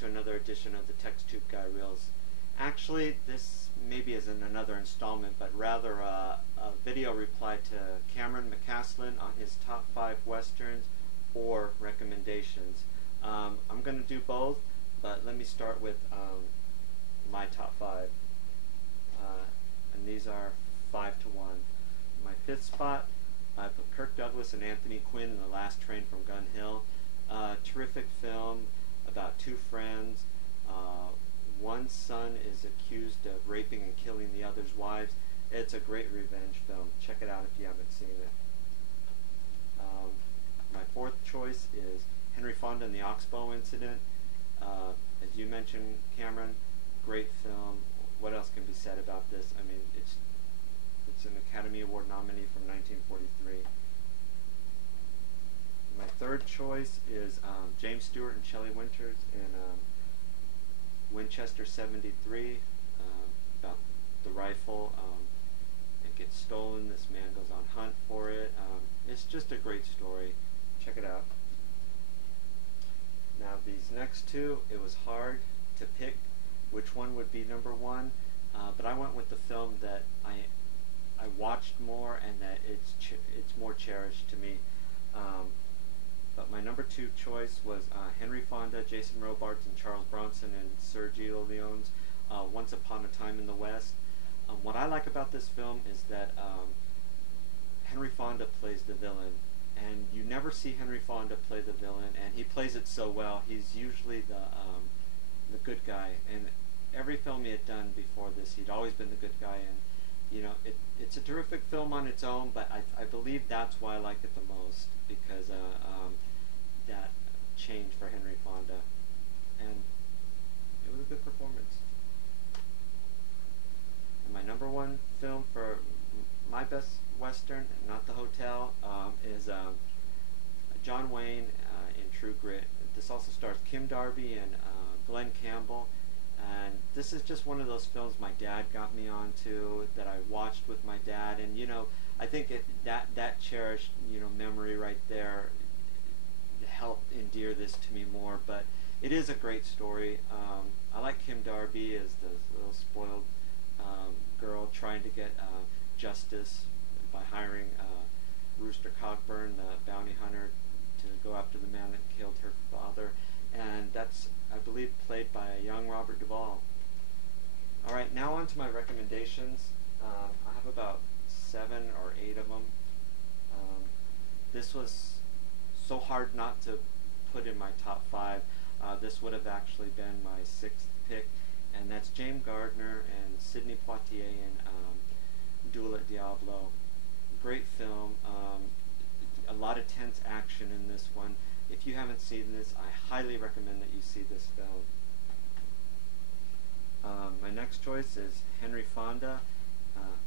to another edition of the TexTube Guy Reels. Actually, this maybe isn't another installment, but rather a video reply to Cameron McCasland on his top 5 westerns or recommendations. I'm going to do both, but let me start with my top 5. And these are 5 to 1. My 5th spot, I put Kirk Douglas and Anthony Quinn in The Last Train from Gun Hill. Terrific film about 2 friends. One son is accused of raping and killing the other's wives. It's a great revenge film. Check it out if you haven't seen it. My 4th choice is Henry Fonda and the Oxbow Incident. As you mentioned, Cameron, great film. What else can be said about this? I mean, it's an Academy Award nominee from 1943. My 3rd choice is James Stewart and Shelley Winters in Winchester 73, about the rifle. It gets stolen. This man goes on hunt for it. It's just a great story. Check it out. Now these next 2, it was hard to pick which one would be number 1, but I went with the film that I watched more and that it's more cherished to me. But my number 2 choice was Henry Fonda, Jason Robards, and Charles Bronson and Sergio Leone's Once Upon a Time in the West. What I like about this film is that Henry Fonda plays the villain, and you never see Henry Fonda play the villain, and he plays it so well. He's usually the good guy, and every film he had done before this, he'd always been the good guy, and you know, it's a terrific film on its own, but I believe that's why I like it the most, because that changed for Henry Fonda, and it was a good performance. And my number 1 film for my best Western, not The Hotel, is John Wayne in True Grit. This also stars Kim Darby and Glenn Campbell. And this is just one of those films my dad got me onto, that I watched with my dad, and you know, I think that cherished, you know, memory right there helped endear this to me more. But it is a great story. I like Kim Darby as the little spoiled girl trying to get justice by hiring Rooster Cogburn, the bounty hunter, to go after the man that killed her father. And that's, I believe, played by a young Robert Duvall. Alright, now on to my recommendations. I have about 7 or 8 of them. This was so hard not to put in my top 5. This would have actually been my 6th pick, and that's James Gardner and Sidney Poitier in Duel at Diablo. Great film. A lot of tense action in this one. If you haven't seen this, I highly recommend that you see this film. My next choice is Henry Fonda,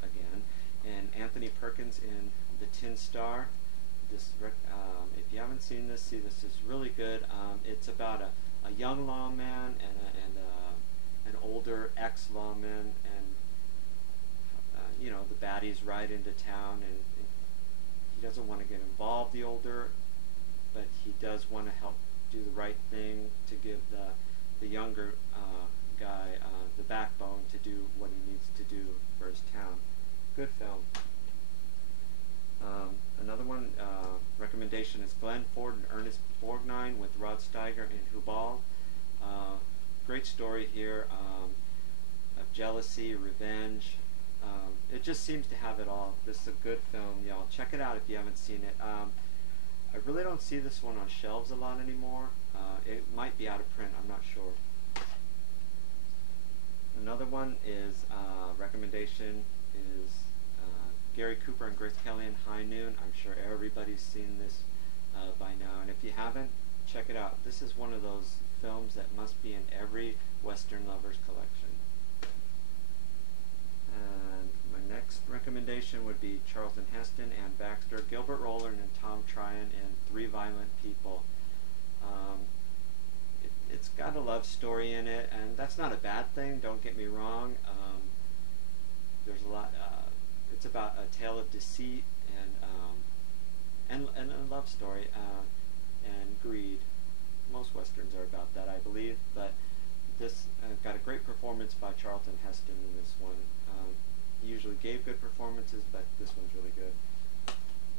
again, and Anthony Perkins in The Tin Star. If you haven't seen this, see this is really good. It's about a young lawman and an older ex-lawman, and you know, the baddies ride into town, and he doesn't want to get involved, the older, but he does want to help do the right thing to give the younger guy the backbone to do what he needs to do for his town. Good film. Another one, recommendation is Glenn Ford and Ernest Borgnine with Rod Steiger and Hubal. Great story here of jealousy, revenge. It just seems to have it all. This is a good film, y'all. Check it out if you haven't seen it. I really don't see this one on shelves a lot anymore. It might be out of print, I'm not sure. Another one is, recommendation is Gary Cooper and Grace Kelly in High Noon. I'm sure everybody's seen this by now, and if you haven't, check it out. This is one of those films that must be in every Western lover's collection. And my next recommendation would be Charlton Heston, Ann Baxter, Gilbert Roland, and Tom Tryon in Three Violent People. It's got a love story in it, and that's not a bad thing, don't get me wrong. There's a lot, it's about a tale of deceit and a love story, and greed. most westerns are about that, I believe. But this got a great performance by Charlton Heston in this one. He usually gave good performances, but this one's really good.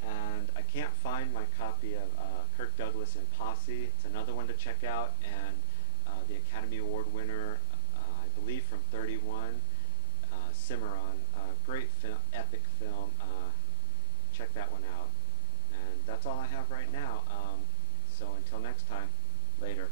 And I can't find my copy of Kirk Douglas in Posse. It's another one to check out, and the Academy Award winner, I believe from 31, Cimarron. Great film, epic film. Check that one out. And that's all I have right now. So until next time, later.